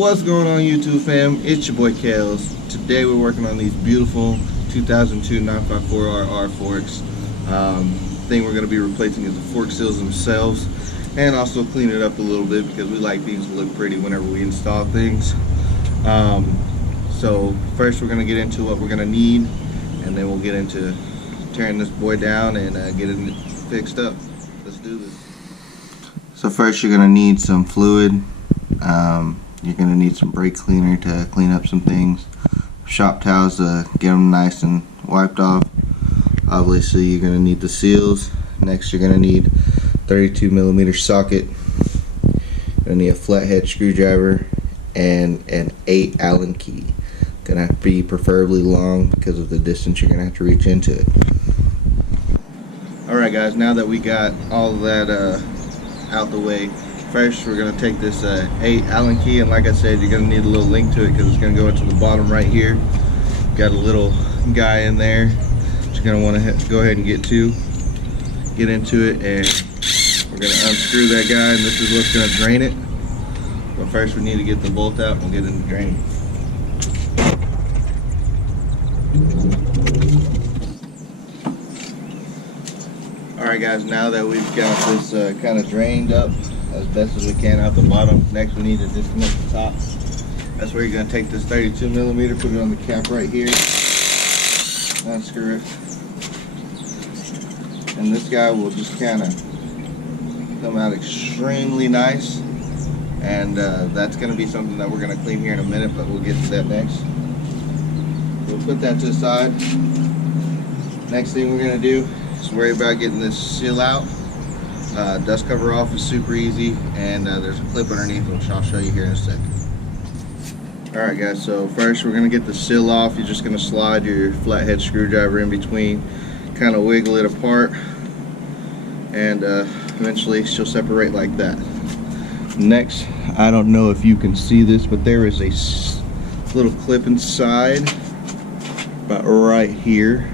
What's going on, YouTube fam? It's your boy Kales. Today we're working on these beautiful 2002 954RR forks. Thing we're going to be replacing is the fork seals themselves, and also clean it up a little bit because we like things to look pretty whenever we install things. So first we're going to get into what we're going to need, and then we'll get into tearing this boy down and getting it fixed up. Let's do this. So first you're going to need some fluid. You're going to need some brake cleaner to clean up some things, shop towels to get them nice and wiped off. Obviously you're going to need the seals. Next you're going to need 32mm socket. You're going to need a flathead screwdriver and an 8 Allen key. Going to have to be preferably long because of the distance you're going to have to reach into it. Alright guys, now that we got all of that out the way, first we're going to take this 8 Allen key, and like I said, you're going to need a little link to it because it's going to go into the bottom right here. Got a little guy in there that you're going to want to go ahead and get into it, and we're going to unscrew that guy, and this is what's going to drain it. But first we need to get the bolt out and we'll get into draining. Alright guys, now that we've got this kind of drained up as best as we can out the bottom, next we need to disconnect the top. That's where you're going to take this 32mm, put it on the cap right here, unscrew it, and this guy will just kind of come out extremely nice, and that's going to be something that we're going to clean here in a minute, but we'll get to that next. We'll put that to the side. Next thing we're going to do is worry about getting this seal out. Dust cover off is super easy, and there's a clip underneath which I'll show you here in a second. Alright guys, so first we're going to get the seal off. You're just going to slide your flathead screwdriver in between, kind of wiggle it apart, and eventually she'll separate like that. Next, I don't know if you can see this, but there is a little clip inside about right here,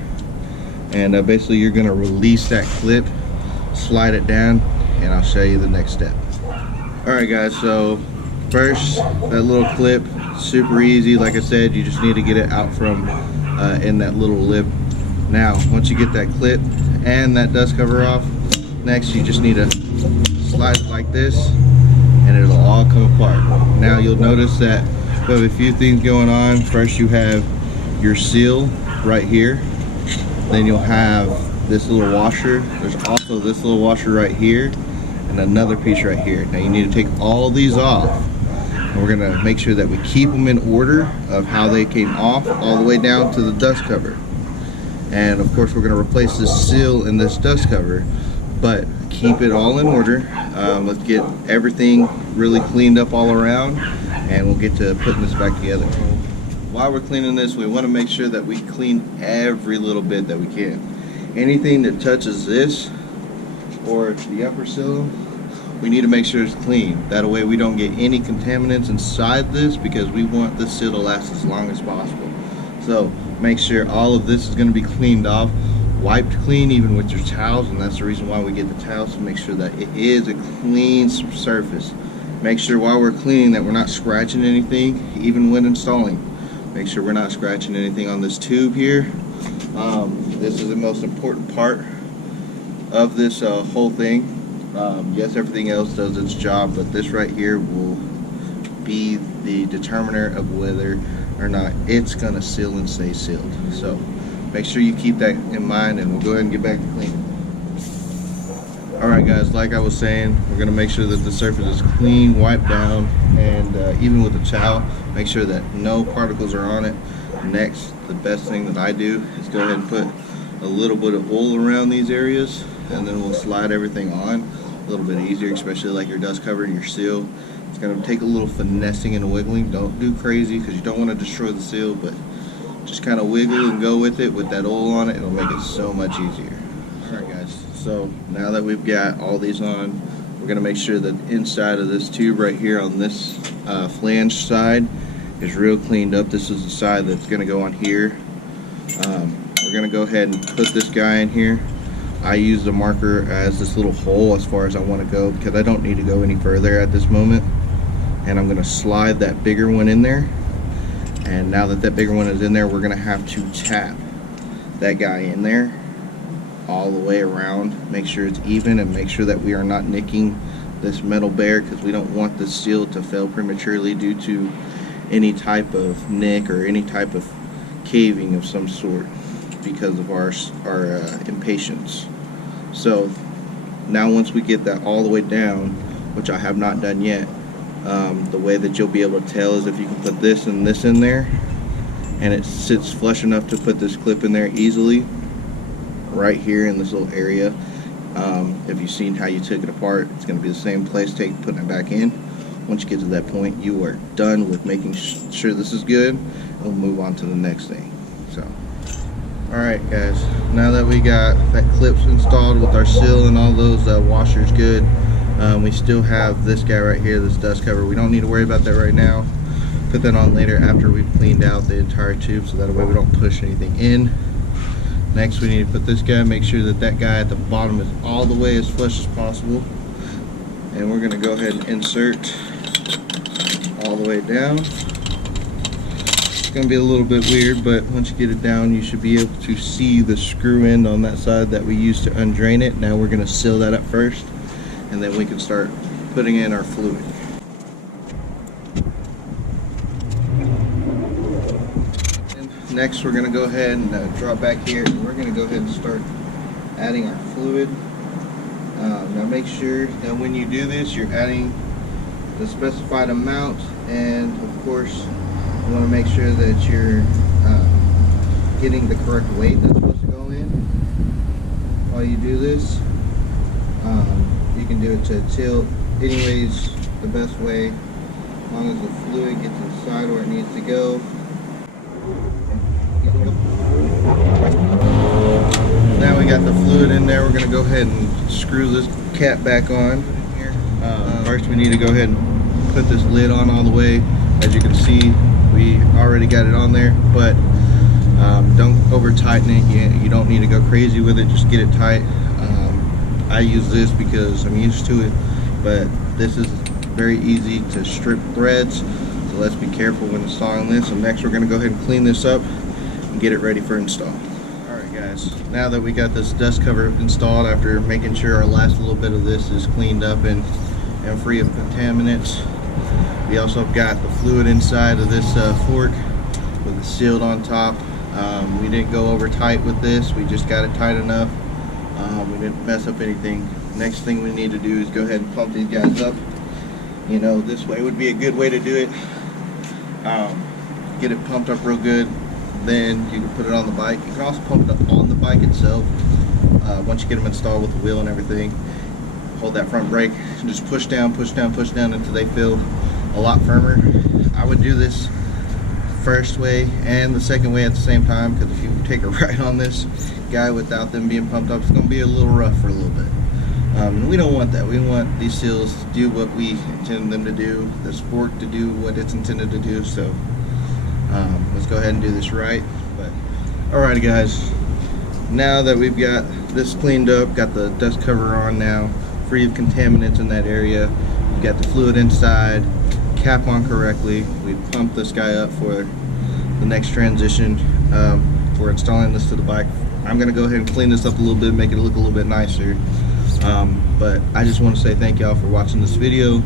and basically you're going to release that clip, slide it down, and I'll show you the next step. Alright guys, so first, that little clip, super easy. Like I said, you just need to get it out from in that little lip. Now once you get that clip and that dust cover off, next you just need to slide it like this and it'll all come apart. Now you'll notice that we have a few things going on. First you have your seal right here, then you'll have this little washer. There's also this little washer right here and another piece right here. Now you need to take all these off, and we're going to make sure that we keep them in order of how they came off all the way down to the dust cover. And of course we're going to replace this seal and this dust cover, but keep it all in order. Let's get everything really cleaned up all around, and we'll get to putting this back together. While we're cleaning this, we want to make sure that we clean every little bit that we can. Anything that touches this or the upper seal, we need to make sure it's clean. That way we don't get any contaminants inside this, because we want this seal to last as long as possible. So make sure all of this is going to be cleaned off, wiped clean, even with your towels, and that's the reason why we get the towels, to make sure that it is a clean surface. Make sure while we're cleaning that we're not scratching anything, even when installing. Make sure we're not scratching anything on this tube here. This is the most important part of this whole thing. Yes, everything else does its job, but this right here will be the determiner of whether or not it's going to seal and stay sealed. So make sure you keep that in mind, and we'll go ahead and get back to cleaning. Alright guys, like I was saying, we're going to make sure that the surface is clean, wiped down, and even with a towel, make sure that no particles are on it. Next, the best thing that I do is go ahead and put a little bit of oil around these areas, and then we'll slide everything on a little bit easier, especially like your dust cover and your seal. It's going to take a little finessing and wiggling. Don't do crazy because you don't want to destroy the seal, but just kind of wiggle and go with it with that oil on it. It'll make it so much easier. Alright guys, so now that we've got all these on, we're going to make sure that inside of this tube right here on this flange side is real cleaned up. This is the side that's going to go on here. We're going to go ahead and put this guy in here. I use the marker as this little hole as far as I want to go, because I don't need to go any further at this moment. and I'm going to slide that bigger one in there. And now that that bigger one is in there, we're going to have to tap that guy in there all the way around. Make sure it's even and make sure that we are not nicking this metal bear, because we don't want the steel to fail prematurely due to any type of nick or any type of caving of some sort because of our impatience. So now once we get that all the way down, which I have not done yet, the way that you'll be able to tell is if you can put this and this in there and it sits flush enough to put this clip in there easily right here in this little area. If you've seen how you took it apart, it's going to be the same place putting it back in. Once you get to that point, you are done with making sure this is good, and we'll move on to the next thing. So alright guys, now that we got that clips installed with our seal and all those washers good, we still have this guy right here, this dust cover. We don't need to worry about that right now. Put that on later after we've cleaned out the entire tube, so that way we don't push anything in. Next we need to put this guy, make sure that that guy at the bottom is all the way as flush as possible. And we're going to go ahead and insert all the way down. It's going to be a little bit weird, but once you get it down, you should be able to see the screw end on that side that we used to undrain it. Now we're going to seal that up first, and then we can start putting in our fluid. Next we're going to go ahead and drop back here, and we're going to go ahead and start adding our fluid. Now make sure that when you do this, you're adding the specified amount, and of course you want to make sure that you're getting the correct weight that's supposed to go in. While you do this, you can do it to tilt anyways, the best way, as long as the fluid gets inside where it needs to go. Now we got the fluid in there, we're going to go ahead and screw this cap back on. First we need to go ahead and put this lid on all the way. As you can see, we already got it on there, but don't over tighten it. You don't need to go crazy with it, just get it tight. I use this because I'm used to it, but this is very easy to strip threads, so let's be careful when installing this. So next we're going to go ahead and clean this up and get it ready for install. Alright guys, now that we got this dust cover installed, after making sure our last little bit of this is cleaned up and free of contaminants, we also got the fluid inside of this fork with it sealed on top. We didn't go over tight with this, we just got it tight enough. We didn't mess up anything. Next thing we need to do is go ahead and pump these guys up. You know, this way would be a good way to do it. Get it pumped up real good, then you can put it on the bike. You can also pump it up on the bike itself. Once you get them installed with the wheel and everything, hold that front brake and just push down until they feel a lot firmer. I would do this first way and the second way at the same time, because if you take a ride on this guy without them being pumped up, it's going to be a little rough for a little bit. We don't want that. We want these seals to do what we intend them to do, the sport to do what it's intended to do. So let's go ahead and do this right. But alrighty guys, now that we've got this cleaned up, got the dust cover on now, free of contaminants in that area, we've got the fluid inside, cap on correctly, we pumped this guy up for the next transition. We're installing this to the bike. I'm going to go ahead and clean this up a little bit, make it look a little bit nicer. But I just want to say thank y'all for watching this video.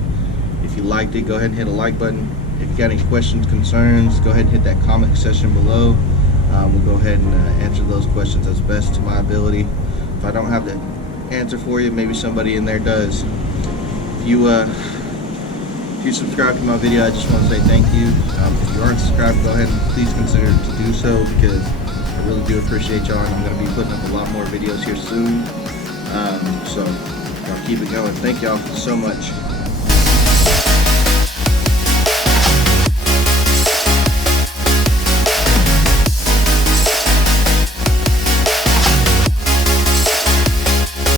If you liked it, go ahead and hit a like button. If you got any questions, concerns, go ahead and hit that comment section below. We'll go ahead and answer those questions as best to my ability. If I don't have the answer for you, maybe somebody in there does. If you subscribe to my video, I just want to say thank you. If you aren't subscribed, go ahead and please consider to do so, because I really do appreciate y'all, and I'm going to be putting up a lot more videos here soon. So I'll keep it going. Thank y'all so much.